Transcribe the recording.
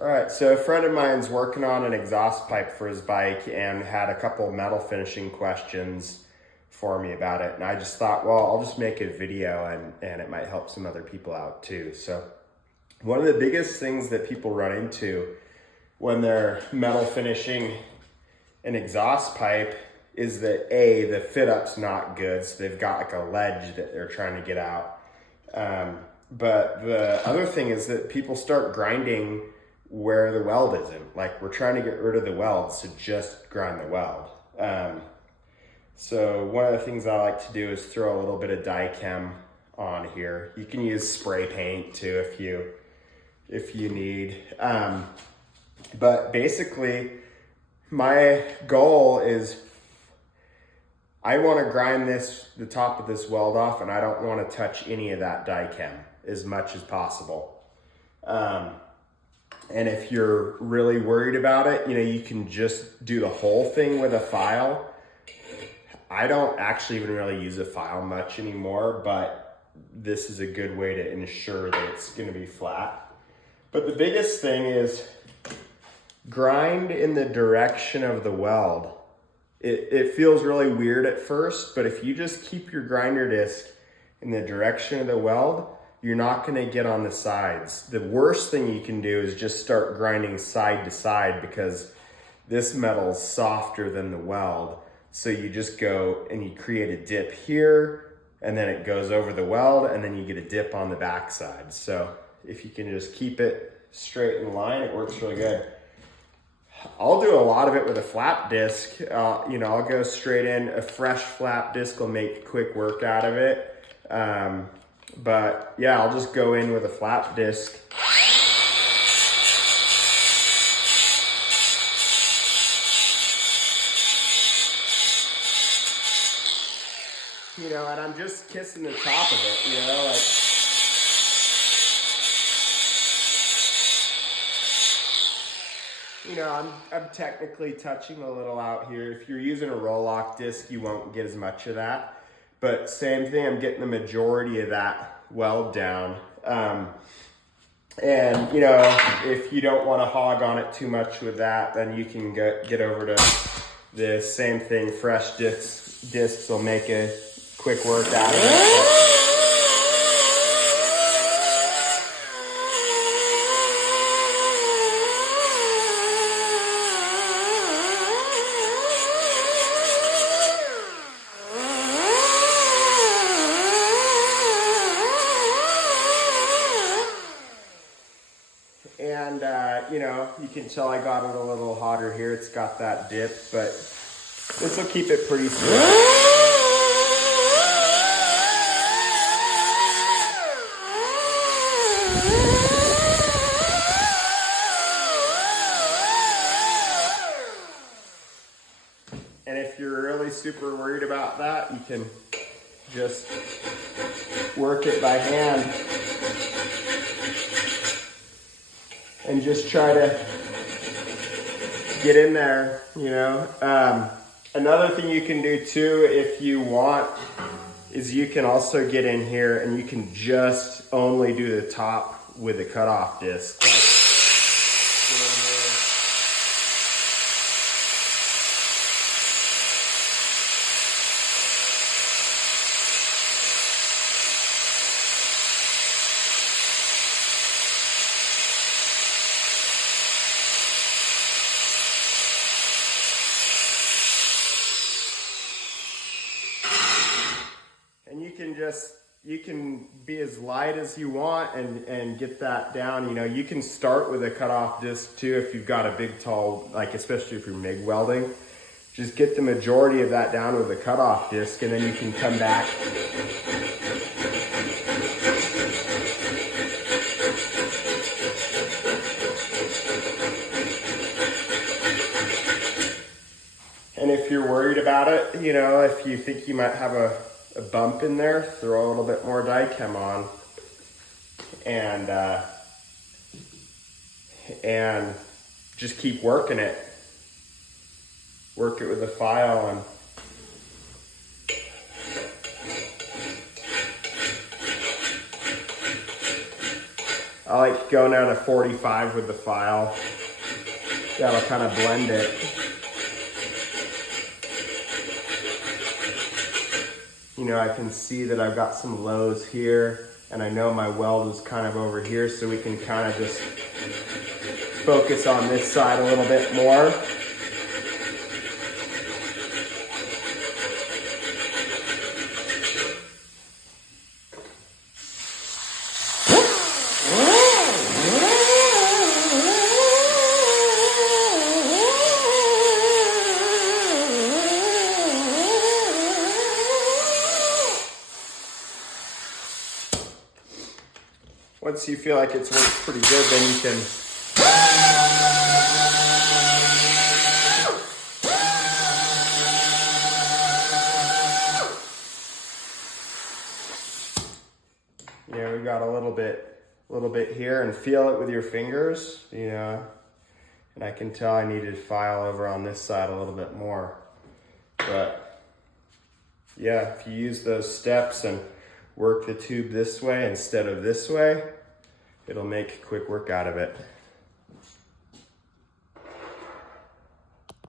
All right, so a friend of mine's working on an exhaust pipe for his bike and had a couple metal finishing questions for me about it. And I just thought, well, I'll just make a video and it might help some other people out too. So one of the biggest things that people run into when they're metal finishing an exhaust pipe is that the fit up's not good. So they've got like a ledge that they're trying to get out. But the other thing is that people start grinding where the weld isn't. Like, we're trying to get rid of the weld, so just grind the weld. So one of the things I like to do is throw a little bit of Dychem on here. You can use spray paint too if you need. But basically, my goal is I want to grind the top of this weld off, and I don't want to touch any of that Dychem as much as possible. And if you're really worried about it, you can just do the whole thing with a file. I don't actually even really use a file much anymore, but this is a good way to ensure that it's going to be flat. But the biggest thing is grind in the direction of the weld. It feels really weird at first, but if you just keep your grinder disc in the direction of the weld, you're not going to get on the sides. The worst thing you can do is just start grinding side to side, because this metal is softer than the weld. So you just go and you create a dip here, and then it goes over the weld, and then you get a dip on the backside. So if you can just keep it straight in line, it works really good. I'll do a lot of it with a flap disc. I'll go straight in. A fresh flap disc will make quick work out of it. But yeah, I'll just go in with a flap disc. And I'm just kissing the top of it, I'm technically touching a little out here. If you're using a roll-lock disc, you won't get as much of that. But same thing, I'm getting the majority of that weld down. If you don't want to hog on it too much with that, then you can get over to the same thing. Fresh discs will make a quick work out of it. And, you can tell I got it a little hotter here. It's got that dip, but this will keep it pretty straight. And if you're really super worried about that, you can just work it by hand and just try to get in there, Another thing you can do too, if you want, is you can also get in here and you can just only do the top with a cutoff disc. And you can be as light as you want and get that down. You can start with a cutoff disc too if you've got a big tall, especially if you're MIG welding. Just get the majority of that down with a cutoff disc, and then you can come back. And if you're worried about it, if you think you might have a bump in there, throw a little bit more Dychem on, and just keep working it. Work it with a file, and I like going down to 45 with the file. That'll kind of blend it. You know, I can see that I've got some lows here, and I know my weld is kind of over here, so we can kind of just focus on this side a little bit more. Once you feel like it's worked pretty good, then you can we got a little bit here, and feel it with your fingers, you know. And I can tell I needed file over on this side a little bit more. But yeah, if you use those steps and work the tube this way instead of this way, it'll make quick work out of it.